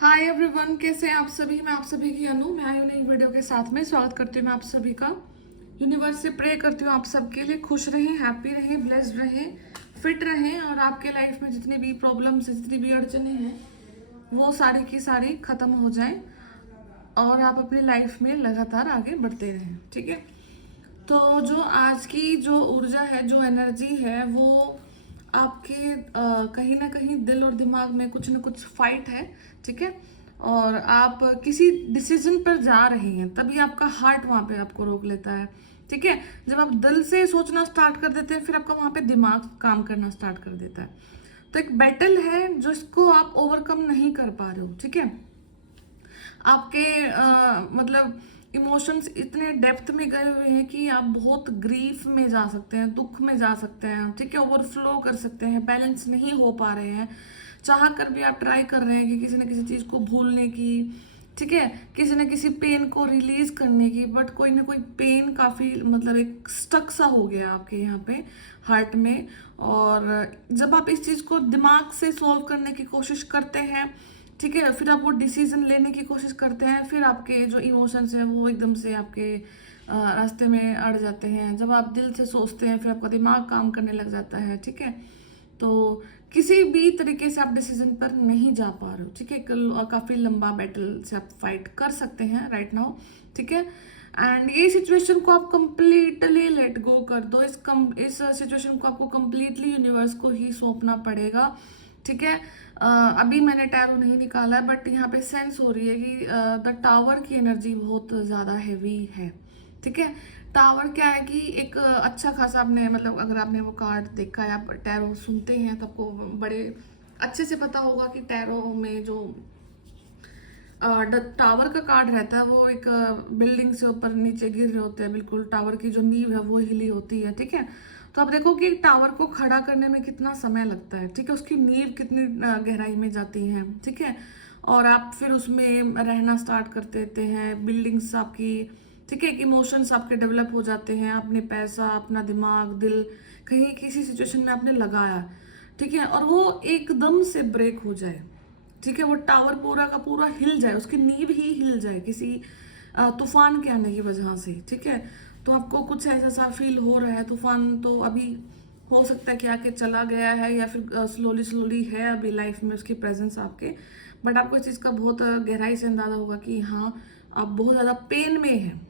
Hi everyone, कैसे हैं आप सभी। मैं आप सभी की अनु, मैं आई हूं नई वीडियो के साथ में। स्वागत करती हूँ मैं आप सभी का। यूनिवर्स से प्रे करती हूँ आप सबके लिए खुश रहें, हैप्पी रहें, ब्लेस्ड रहें, फिट रहें और आपके लाइफ में जितनी भी प्रॉब्लम्स है, जितनी भी अड़चने हैं, वो सारी की सारी खत्म हो जाए और आप अपनी लाइफ में लगातार आगे बढ़ते रहें। ठीक है, तो जो आज की जो ऊर्जा है, जो एनर्जी है, वो आपके कहीं ना कहीं दिल और दिमाग में कुछ ना कुछ फाइट है। ठीक है, और आप किसी डिसीजन पर जा रहे हैं, तभी आपका हार्ट वहां पे आपको रोक लेता है। ठीक है, जब आप दिल से सोचना स्टार्ट कर देते हैं, फिर आपका वहां पे दिमाग काम करना स्टार्ट कर देता है। तो एक बैटल है जो इसको आप ओवरकम नहीं कर पा रहे हो। ठीक है, आपके मतलब इमोशंस इतने डेप्थ में गए हुए हैं कि आप बहुत ग्रीफ में जा सकते हैं, दुख में जा सकते हैं। ठीक है, ओवरफ्लो कर सकते हैं, बैलेंस नहीं हो पा रहे हैं। चाह कर भी आप ट्राई कर रहे हैं कि किसी न किसी चीज़ को भूलने की, ठीक है, किसी न किसी पेन को रिलीज करने की, बट कोई ना कोई पेन काफ़ी मतलब एक स्टक सा हो गया आपके यहाँ पे हार्ट में। और जब आप इस चीज़ को दिमाग से सॉल्व करने की कोशिश करते हैं, ठीक है, फिर आप वो डिसीजन लेने की कोशिश करते हैं, फिर आपके जो इमोशंस हैं वो एकदम से आपके रास्ते में अड़ जाते हैं। जब आप दिल से सोचते हैं, फिर आपका दिमाग काम करने लग जाता है। ठीक है, तो किसी भी तरीके से आप डिसीजन पर नहीं जा पा रहे हो। ठीक है, काफ़ी लंबा बैटल से आप फाइट कर सकते हैं राइट नाउ। ठीक है, एंड ये सिचुएशन को आप कंप्लीटली लेट गो कर दो। इस सिचुएशन को आपको कंप्लीटली यूनिवर्स को ही सौंपना पड़ेगा। ठीक है, अभी मैंने टैरो नहीं निकाला है, बट यहाँ पे सेंस हो रही है कि द टावर की एनर्जी बहुत ज़्यादा हैवी है। ठीक है, टावर क्या है कि एक अच्छा खासा आपने मतलब अगर आपने वो कार्ड देखा है, आप टैरो सुनते हैं तो आपको बड़े अच्छे से पता होगा कि टैरो में जो टावर का कार्ड रहता है, वो एक बिल्डिंग से ऊपर नीचे गिर रहे होते हैं, बिल्कुल टावर की जो नींव है वो हिली होती है। ठीक है, तो आप देखो कि टावर को खड़ा करने में कितना समय लगता है। ठीक है, उसकी नींव कितनी गहराई में जाती है। ठीक है, और आप फिर उसमें रहना स्टार्ट कर देते हैं, बिल्डिंग्स आपकी, ठीक है, इमोशंस आपके डेवलप हो जाते हैं, आपने पैसा, अपना दिमाग, दिल कहीं किसी सिचुएशन में आपने लगाया, ठीक है, और वो एकदम से ब्रेक हो जाए। ठीक है, वो टावर पूरा का पूरा हिल जाए, उसकी नींव ही हिल जाए किसी तूफान के आने की वजह से। ठीक है, तो आपको कुछ ऐसा सा फील हो रहा है, तूफान तो अभी हो सकता है कि आके चला गया है, या फिर स्लोली स्लोली है अभी लाइफ में उसकी प्रेजेंस आपके, बट आपको इस चीज़ का बहुत गहराई से अंदाजा होगा कि हाँ, आप बहुत ज़्यादा पेन में हैं।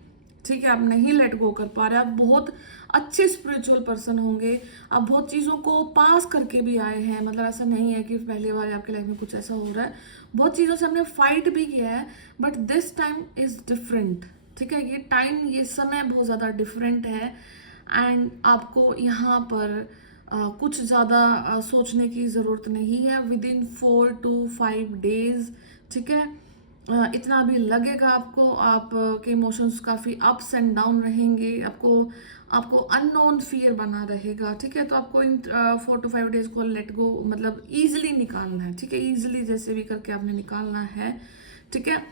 ठीक है, आप नहीं लेट गो कर पा रहे, आप बहुत अच्छे स्पिरिचुअल पर्सन होंगे, आप बहुत चीज़ों को पास करके भी आए हैं। मतलब ऐसा नहीं है कि पहली बार आपके लाइफ में कुछ ऐसा हो रहा है, बहुत चीज़ों से हमने फाइट भी किया है, but this time is different. ठीक है, ये टाइम, ये समय बहुत ज़्यादा डिफरेंट है। एंड आपको यहाँ पर कुछ ज़्यादा सोचने की ज़रूरत नहीं है। विद इन 4 to 5 days, ठीक है, इतना भी लगेगा आपको, आप के इमोशंस काफ़ी अप्स एंड डाउन रहेंगे, आपको आपको अननोन फियर बना रहेगा। ठीक है, तो आपको इन 4 to 5 days को लेट गो मतलब ईजिली निकालना है। ठीक है, ईजिली जैसे भी करके आपने निकालना है। ठीक है,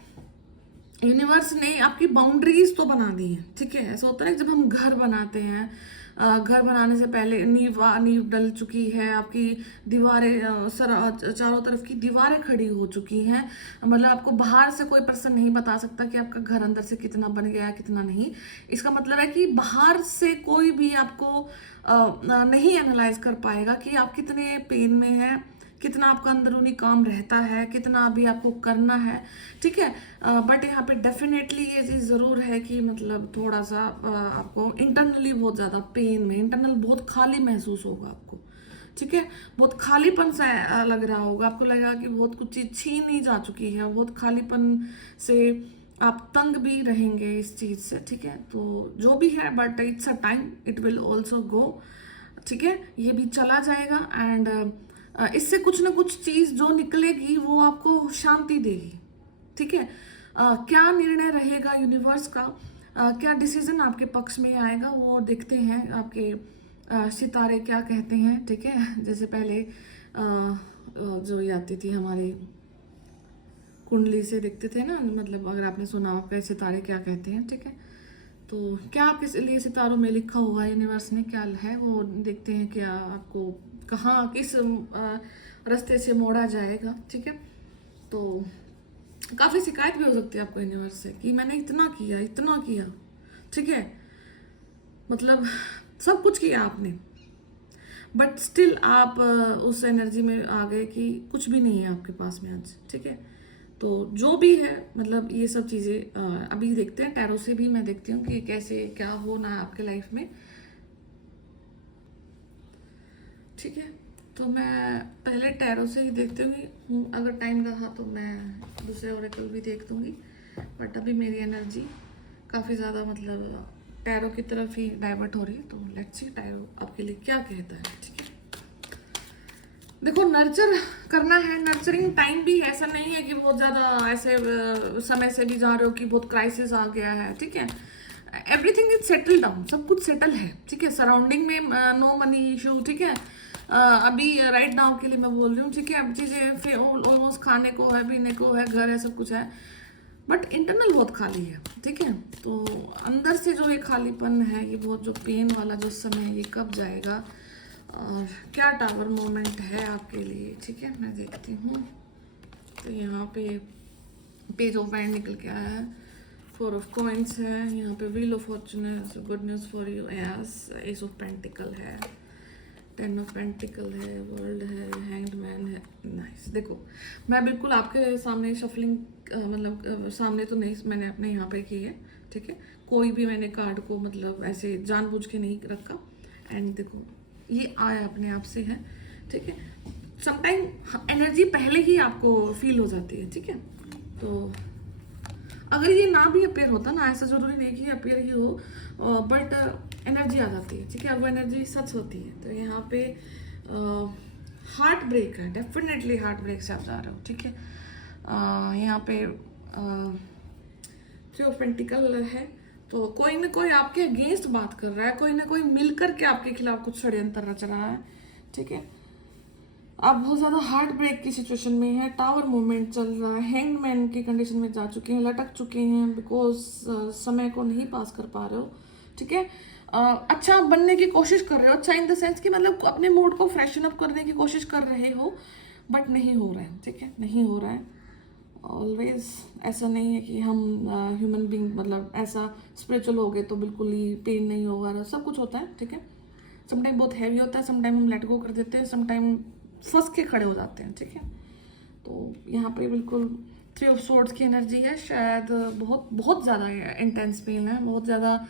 यूनिवर्स ने आपकी बाउंड्रीज तो बना दी है। ठीक है, ऐसा होता है ना जब हम घर बनाते हैं, घर बनाने से पहले नींव डल चुकी है, आपकी दीवारें चारों तरफ की दीवारें खड़ी हो चुकी हैं। मतलब आपको बाहर से कोई पर्सन नहीं बता सकता कि आपका घर अंदर से कितना बन गया, कितना नहीं। इसका मतलब है कि बाहर से कोई भी आपको नहीं एनालाइज कर पाएगा कि आप कितने पेन में हैं, कितना आपका अंदरूनी काम रहता है, कितना अभी आपको करना है। ठीक है, बट यहाँ पे डेफिनेटली ये चीज़ ज़रूर है कि मतलब थोड़ा सा आपको इंटरनली बहुत ज़्यादा पेन में, इंटरनल बहुत खाली महसूस होगा आपको। ठीक है, बहुत खालीपन सा लग रहा होगा, आपको लगेगा कि बहुत कुछ चीज़ छीन ही जा चुकी है, बहुत खालीपन से आप तंग भी रहेंगे इस चीज़ से। ठीक है, तो जो भी है, but it's a time, it will also go. ठीक है, ये भी चला जाएगा। एंड इससे कुछ ना कुछ चीज़ जो निकलेगी वो आपको शांति देगी। ठीक है, क्या निर्णय रहेगा यूनिवर्स का, क्या डिसीजन आपके पक्ष में आएगा, वो देखते हैं आपके सितारे क्या कहते हैं। ठीक है, जैसे पहले जो ये आती थी हमारी कुंडली से देखते थे ना, मतलब अगर आपने सुना आपके सितारे क्या कहते हैं। ठीक है, तो क्या आपके लिए सितारों में लिखा हुआ यूनिवर्स ने क्या है, वो देखते हैं क्या आपको कहाँ किस रास्ते से मोड़ा जाएगा। ठीक है, तो काफ़ी शिकायत भी हो सकती है आपको यूनिवर्स से कि मैंने इतना किया, ठीक है, मतलब सब कुछ किया आपने, बट स्टिल आप उस एनर्जी में आ गए कि कुछ भी नहीं है आपके पास में आज, ठीक है। तो जो भी है, मतलब ये सब चीज़ें अभी देखते हैं, टैरो से भी मैं देखती हूँ कि कैसे क्या होना है आपके लाइफ में, ठीक है। तो मैं पहले टैरो से ही देखती हूँ, अगर टाइम रहा तो मैं दूसरे ओरेकल भी देख दूँगी, बट अभी मेरी एनर्जी काफ़ी ज़्यादा मतलब टैरो की तरफ ही डाइवर्ट हो रही है। तो लेट्स सी टैरो आपके लिए क्या कहता है, ठीक है। देखो, नर्चर करना है, नर्चरिंग टाइम भी है, ऐसा नहीं है कि बहुत ज़्यादा ऐसे समय से भी जा रहे हो कि बहुत क्राइसिस आ गया है, ठीक है। एवरीथिंग इज सेटल डाउन, सब कुछ सेटल है, ठीक है। सराउंडिंग में नो मनी इशू, ठीक है। अभी राइट नाउ के लिए मैं बोल रही हूँ, ठीक है। अब चीज़ें ऑलमोस्ट खाने को है, पीने को है, घर है, सब कुछ है, बट इंटरनल बहुत खाली है, ठीक है। तो अंदर से जो ये खालीपन है, ये बहुत जो पेन वाला जो समय है, ये कब जाएगा और क्या टावर मोमेंट है आपके लिए, ठीक है। मैं देखती हूँ। तो यहाँ पे पेज ऑफ वाइंड निकल के आया है, 4 ऑफ कॉइन्स है, यहाँ पे व्हील ऑफ फॉर्चून है, so good news for you, yes. S of pentacle है, 10 ऑफ पेंटिकल है, वर्ल्ड है, हैंग्ड मैन है, नाइस। देखो, मैं बिल्कुल आपके सामने शफलिंग मतलब सामने तो नहीं, मैंने अपने यहाँ पे की है, ठीक है। कोई भी मैंने कार्ड को मतलब ऐसे जानबूझ के नहीं रखा, एंड देखो ये आया अपने आप से है, ठीक है। समटाइम एनर्जी पहले ही आपको फील हो जाती है, ठीक है। तो अगर ये ना भी अपेयर होता ना, ऐसा जरूरी नहीं कि अपेयर ही हो, बट एनर्जी आ जाती है, ठीक है। वो एनर्जी सच होती है। तो यहाँ पे हार्ट ब्रेक है, डेफिनेटली हार्ट ब्रेक से आप जा रहे हो, ठीक है। यहाँ पे 3 ऑफ पेंटिकल है, तो कोई ना कोई आपके अगेंस्ट बात कर रहा है, कोई ना कोई मिलकर के आपके खिलाफ कुछ षड्यंत्र रच रहा है, ठीक है। आप बहुत ज़्यादा हार्ट ब्रेक की सिचुएशन में है, टावर मूवमेंट चल रहा है, हैंगमैन की कंडीशन में जा चुके हैं, लटक चुके हैं, बिकॉज समय को नहीं पास कर पा रहे हो, ठीक है। अच्छा बनने की कोशिश कर रहे हो, अच्छा इन द सेंस कि मतलब अपने मूड को फ्रेशन अप करने की कोशिश कर रहे हो, बट नहीं हो रहा है, ठीक है, नहीं हो रहा है। ऑलवेज ऐसा नहीं है कि हम ह्यूमन बींग मतलब ऐसा स्पिरिचुअल हो गए तो बिल्कुल ही पेन नहीं होगा, सब कुछ होता है, ठीक है। समटाइम बहुत हैवी होता है, समटाइम हम लेट गो कर देते हैं, समटाइम फंस के खड़े हो जाते हैं, ठीक है। तो यहाँ पे बिल्कुल 3 ऑफ सोर्ड्स की एनर्जी है, शायद बहुत बहुत ज़्यादा इंटेंस पेन है, बहुत ज़्यादा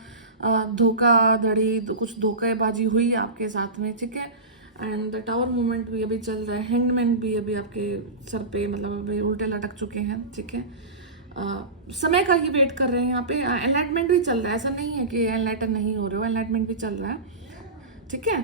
धोखाधड़ी, कुछ धोखेबाजी हुई है आपके साथ में, ठीक है। एंड द टावर मूवमेंट भी अभी चल रहा है, हैंगमैन भी अभी आपके सर पे मतलब अभी उल्टे लटक चुके हैं, ठीक है। समय का ही वेट कर रहे हैं यहाँ पे। एनलाइटमेंट भी चल रहा है, ऐसा नहीं है कि एनलाइटन नहीं हो रहे हो, एनलाइटमेंट भी चल रहा है, ठीक है।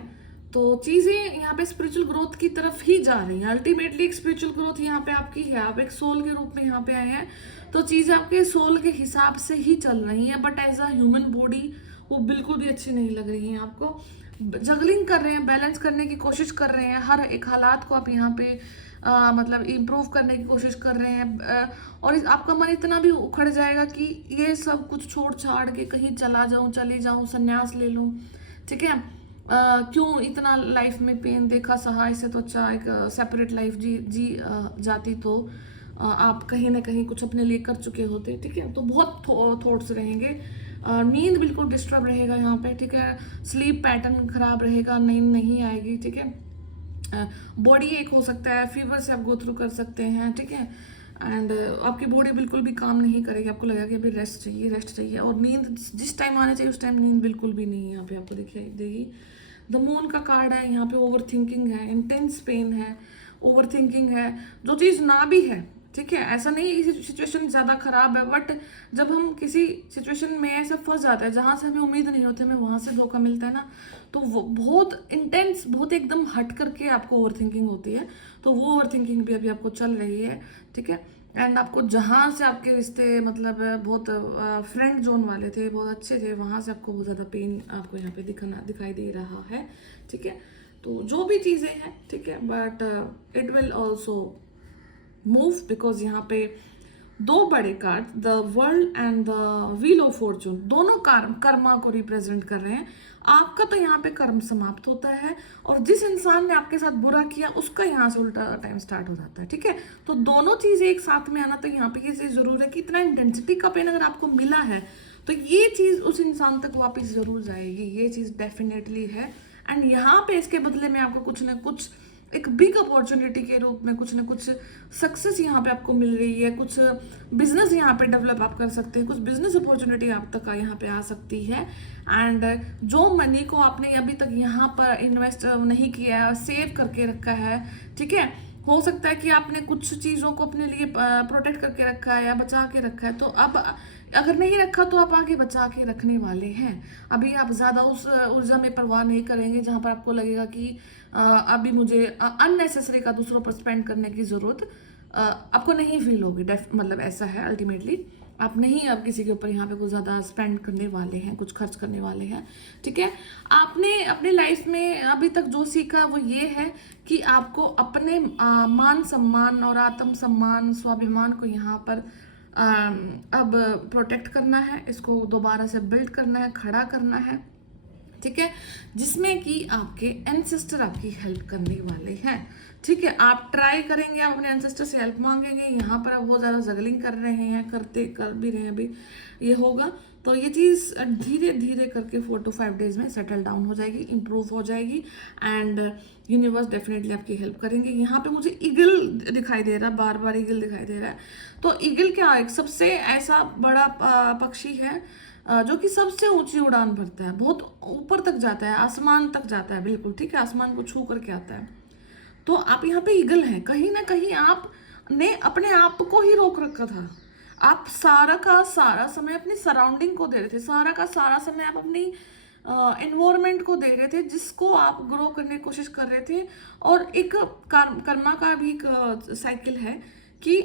तो चीज़ें यहाँ पे स्पिरिचुअल ग्रोथ की तरफ ही जा रही हैं, अल्टीमेटली एक स्पिरिचुअल ग्रोथ यहाँ पे आपकी है, आप एक सोल के रूप में यहाँ पे आए हैं, तो चीज़ें आपके सोल के हिसाब से ही चल रही हैं, but as a human body वो बिल्कुल भी अच्छी नहीं लग रही हैं आपको। जगलिंग कर रहे हैं, बैलेंस करने की कोशिश कर रहे हैं, हर एक हालात को आप यहाँ पे मतलब इम्प्रूव करने की कोशिश कर रहे हैं, और आपका मन इतना भी उखड़ जाएगा कि ये सब कुछ छोड़ छाड़ के कहीं चली जाऊँ, संन्यास ले लूँ, ठीक है। क्यों इतना लाइफ में पेन देखा सहा, इससे तो अच्छा एक सेपरेट लाइफ जी जाती, तो आप कहीं ना कहीं कुछ अपने लिए कर चुके होते, ठीक है। तो बहुत थॉट्स रहेंगे, नींद बिल्कुल डिस्टर्ब रहेगा यहाँ पे, ठीक है। स्लीप पैटर्न खराब रहेगा, नींद नहीं आएगी, ठीक है। बॉडी एक हो सकता है, फीवर से आप गो थ्रू कर सकते हैं, ठीक है। एंड आपकी बॉडी बिल्कुल भी काम नहीं करेगी, आपको लगेगा कि अभी रेस्ट चाहिए, और नींद जिस टाइम आना चाहिए उस टाइम नींद बिल्कुल भी नहीं यहाँ पे आपको दिखाई देगी। द मून का कार्ड है, यहाँ पे ओवर थिंकिंग है, इंटेंस पेन है, ओवर थिंकिंग है, जो चीज़ ना भी है, ठीक है। ऐसा नहीं है कि सिचुएशन ज़्यादा खराब है, बट जब हम किसी सिचुएशन में ऐसे फंस जाते हैं जहाँ से हमें उम्मीद नहीं होती, हमें वहाँ से धोखा मिलता है ना, तो वो बहुत इंटेंस, बहुत एकदम हट करके आपको ओवर थिंकिंग होती है। तो वो ओवर थिंकिंग भी अभी आपको चल रही है, ठीक है। एंड आपको जहाँ से आपके रिश्ते मतलब बहुत फ्रेंड जोन वाले थे, बहुत अच्छे थे, वहाँ से आपको बहुत ज़्यादा पेन आपको यहाँ पे दिखाई दे रहा है, ठीक है। तो जो भी चीज़ें हैं, ठीक है, but it will also move, because यहाँ पे दो बड़े card, the world and the wheel of Fortune, दोनों कर्मा को रिप्रेजेंट कर रहे हैं। आपका तो यहाँ पे कर्म समाप्त होता है और जिस इंसान ने आपके साथ बुरा किया उसका यहाँ से उल्टा टाइम स्टार्ट हो जाता है, ठीक है। तो दोनों चीजें एक साथ में आना, तो यहाँ पे ये चीज जरूर है कि इतना इंटेंसिटी का पेन अगर आपको मिला है तो ये चीज उस इंसान तक वापस जरूर जाएगी, ये चीज डेफिनेटली है। एंड यहाँ पे इसके बदले में आपको कुछ ना कुछ एक बिग अपॉर्चुनिटी के रूप में कुछ ना कुछ सक्सेस यहाँ पे आपको मिल रही है, कुछ बिजनेस यहाँ पे डेवलप आप कर सकते हैं, कुछ बिजनेस अपॉर्चुनिटी आप तक यहाँ पे आ सकती है। एंड जो मनी को आपने अभी तक यहाँ पर इन्वेस्ट नहीं किया है, सेव करके रखा है, ठीक है, हो सकता है कि आपने कुछ चीज़ों को अपने लिए प्रोटेक्ट करके रखा है या बचा के रखा है, तो अब अगर नहीं रखा तो आप आगे बचा के रखने वाले हैं। अभी आप ज़्यादा उस ऊर्जा में परवाह नहीं करेंगे जहाँ पर आपको लगेगा कि अभी मुझे अननेसेसरी का दूसरों पर स्पेंड करने की ज़रूरत आपको नहीं फील होगी। मतलब ऐसा है अल्टीमेटली, आप नहीं अब किसी के ऊपर यहाँ पे कुछ ज़्यादा स्पेंड करने वाले हैं, कुछ खर्च करने वाले हैं, ठीक है। आपने अपने लाइफ में अभी तक जो सीखा वो ये है कि आपको अपने मान सम्मान और आत्म सम्मान स्वाभिमान को यहाँ पर अब प्रोटेक्ट करना है, इसको दोबारा से बिल्ड करना है, खड़ा करना है, ठीक है, जिसमें कि आपके एंसेस्टर आपकी हेल्प करने वाले हैं, ठीक है। आप ट्राई करेंगे, आप अपने एंसेस्टर से हेल्प मांगेंगे। यहाँ पर अब वो ज़्यादा जगलिंग कर रहे हैं, कर भी रहे हैं, अभी ये होगा तो ये चीज़ धीरे धीरे करके 4 to 5 डेज में सेटल डाउन हो जाएगी, इंप्रूव हो जाएगी एंड यूनिवर्स डेफिनेटली आपकी हेल्प करेंगे। यहाँ पे मुझे ईगल दिखाई दे रहा है, बार बार ईगल दिखाई दे रहा है। तो ईगल क्या एक सबसे ऐसा बड़ा पक्षी है जो कि सबसे ऊंची उड़ान भरता है, बहुत ऊपर तक जाता है, आसमान तक जाता है, बिल्कुल ठीक है, आसमान को छू करके आता है। तो आप यहाँ पे ईगल हैं, कहीं ना कहीं आपने अपने आप को ही रोक रखा था। आप सारा का सारा समय अपनी सराउंडिंग को दे रहे थे, सारा का सारा समय आप अपनी एनवायरनमेंट को दे रहे थे, जिसको आप ग्रो करने की कोशिश कर रहे थे। और एक कर्मा का भी एक साइकिल है कि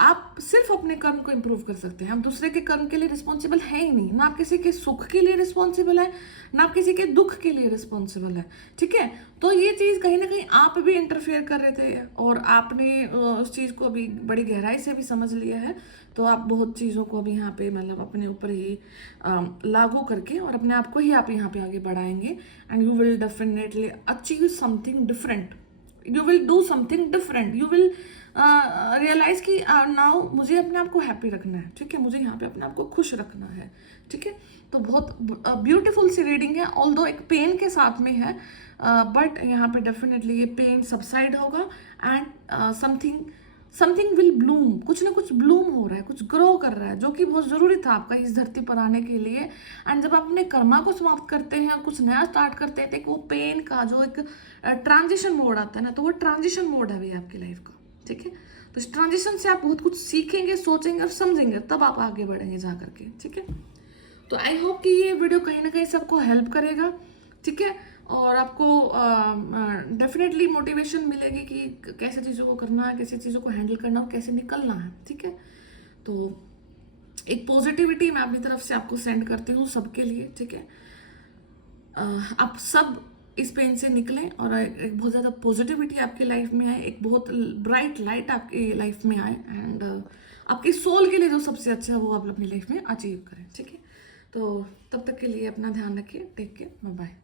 आप सिर्फ अपने कर्म को इम्प्रूव कर सकते हैं, हम दूसरे के कर्म के लिए रिस्पॉन्सिबल है ही नहीं, ना आप किसी के सुख के लिए रिस्पॉन्सिबल है, ना आप किसी के दुख के लिए रिस्पॉन्सिबल है, ठीक है। तो ये चीज़ कहीं ना कहीं आप भी इंटरफेयर कर रहे थे और आपने उस चीज़ को भी बड़ी गहराई से भी समझ लिया है। तो आप बहुत चीज़ों को भी यहाँ पे मतलब अपने ऊपर ही लागू करके और अपने आप को ही आप यहाँ पे आगे बढ़ाएंगे and you will definitely achieve something different, you will do something different, you will realize कि नाउ मुझे अपने आप को हैप्पी रखना है, ठीक है, मुझे यहाँ पे अपने आप को खुश रखना है, ठीक है। तो बहुत ब्यूटीफुल सी रीडिंग है, ऑल्दो एक पेन के साथ में है, बट यहाँ पे डेफिनेटली ये पेन सबसाइड होगा एंड समथिंग विल ब्लूम, कुछ ना कुछ ब्लूम हो रहा है, कुछ ग्रो कर रहा है, जो कि बहुत ज़रूरी था आपका इस धरती पर आने के लिए। एंड जब आप अपने कर्मा को समाप्त करते हैं, कुछ नया स्टार्ट करते हैं, तो वो पेन का जो एक ट्रांजिशन मोड आता है ना, तो वो ट्रांजिशन मोड है भी आपकी लाइफ का, ठीक है। तो इस ट्रांजिशन से आप बहुत कुछ सीखेंगे, सोचेंगे और समझेंगे, तब आप आगे बढ़ेंगे जा करके, ठीक है। तो आई होप कि ये वीडियो कहीं ना कहीं सबको हेल्प करेगा, ठीक है, और आपको डेफिनेटली मोटिवेशन मिलेगी कि कैसे चीज़ों को करना है, कैसे चीज़ों को हैंडल करना और कैसे निकलना है, ठीक है। तो एक पॉजिटिविटी मैं अपनी तरफ से आपको सेंड करती हूँ सबके लिए, ठीक है। आप सब इस पेन से निकलें और एक बहुत ज़्यादा पॉजिटिविटी आपकी लाइफ में आए, एक बहुत ब्राइट लाइट आपकी लाइफ में आए एंड आपकी सोल के लिए जो सबसे अच्छा है वो आप अपनी लाइफ में अचीव करें, ठीक है। तो तब तक के लिए अपना ध्यान रखिए, टेक केयर, बाय बाय।